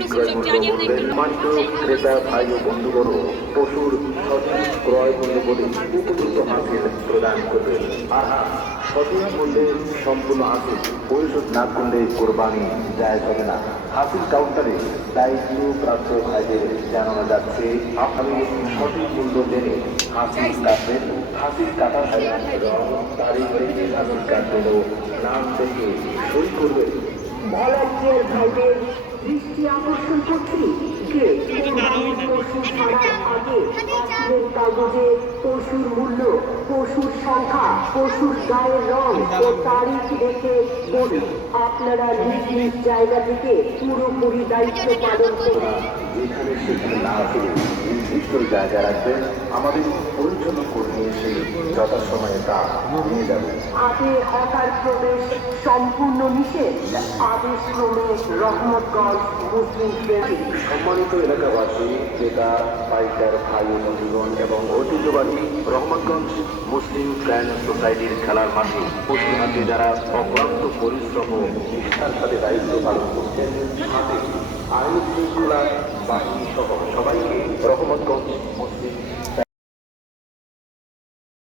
বিক্রয় মূল্য বললেন সম্মানিত ক্রেতা ভাই ও বন্ধুগণ, পশুর সঠিক ক্রয় মূল্য বলে উপযুক্ত হাসিল প্রদান করবেন। আর হ্যাঁ, সঠিক মূল্যে সম্পূর্ণ হাসিল পরিশোধ না করলে কোরবানি জায়েজ হবে না। হাসিল কাউন্টারে দায়িত্বপ্রাপ্ত ভাইদের জানানো যাচ্ছে, আপনি সঠিক মূল্য জেনে হাসিল কাটবেন। হাসিল কাটার রং, তারিখ দেখে হাসিল কাটবেন ও নাম দেখে সই করবেন। ভলান্টিয়ার ভাইদের দৃষ্টি আকর্ষণ করছি যে পশু ছাড়ার আগে হাসিলের কাগজে পশুর মূল্য, পশুর সংখ্যা, পশুর গায়ের রং ও তারিখ দেখে বলুন। আপনারা নিজ নিজ জায়গা থেকে পুরোপুরি দায়িত্ব পালন করুন। যেখানে সেখানে না ফিরে নির্দিষ্ট জায়গায় রাখবেন। আমাদের পরিচ্ছন্ন কর্মী এসে যথাসময়ে তা নিয়ে যাবে। হাতে হকার প্রবেশ সম্পূর্ণ নিষেধ। আদেশ ক্রমে রহমতগঞ্জ মুসলিম ট্রেনিং। সম্মানিত এলাকাবাসী, ক্রেতা, পাইকার ভাই ও বন্ধুগণ এবং ঐতিহ্যবাহী রহমতগঞ্জ মুসলিম ফ্রেন্ড সোসাইটির খেলার মাঠে পশ্চিমাতে যারা অক্লান্ত পরিশ্রম ও নিষ্ঠার সাথে দায়িত্ব পালন করছেন, হাতে আইন শৃঙ্খলা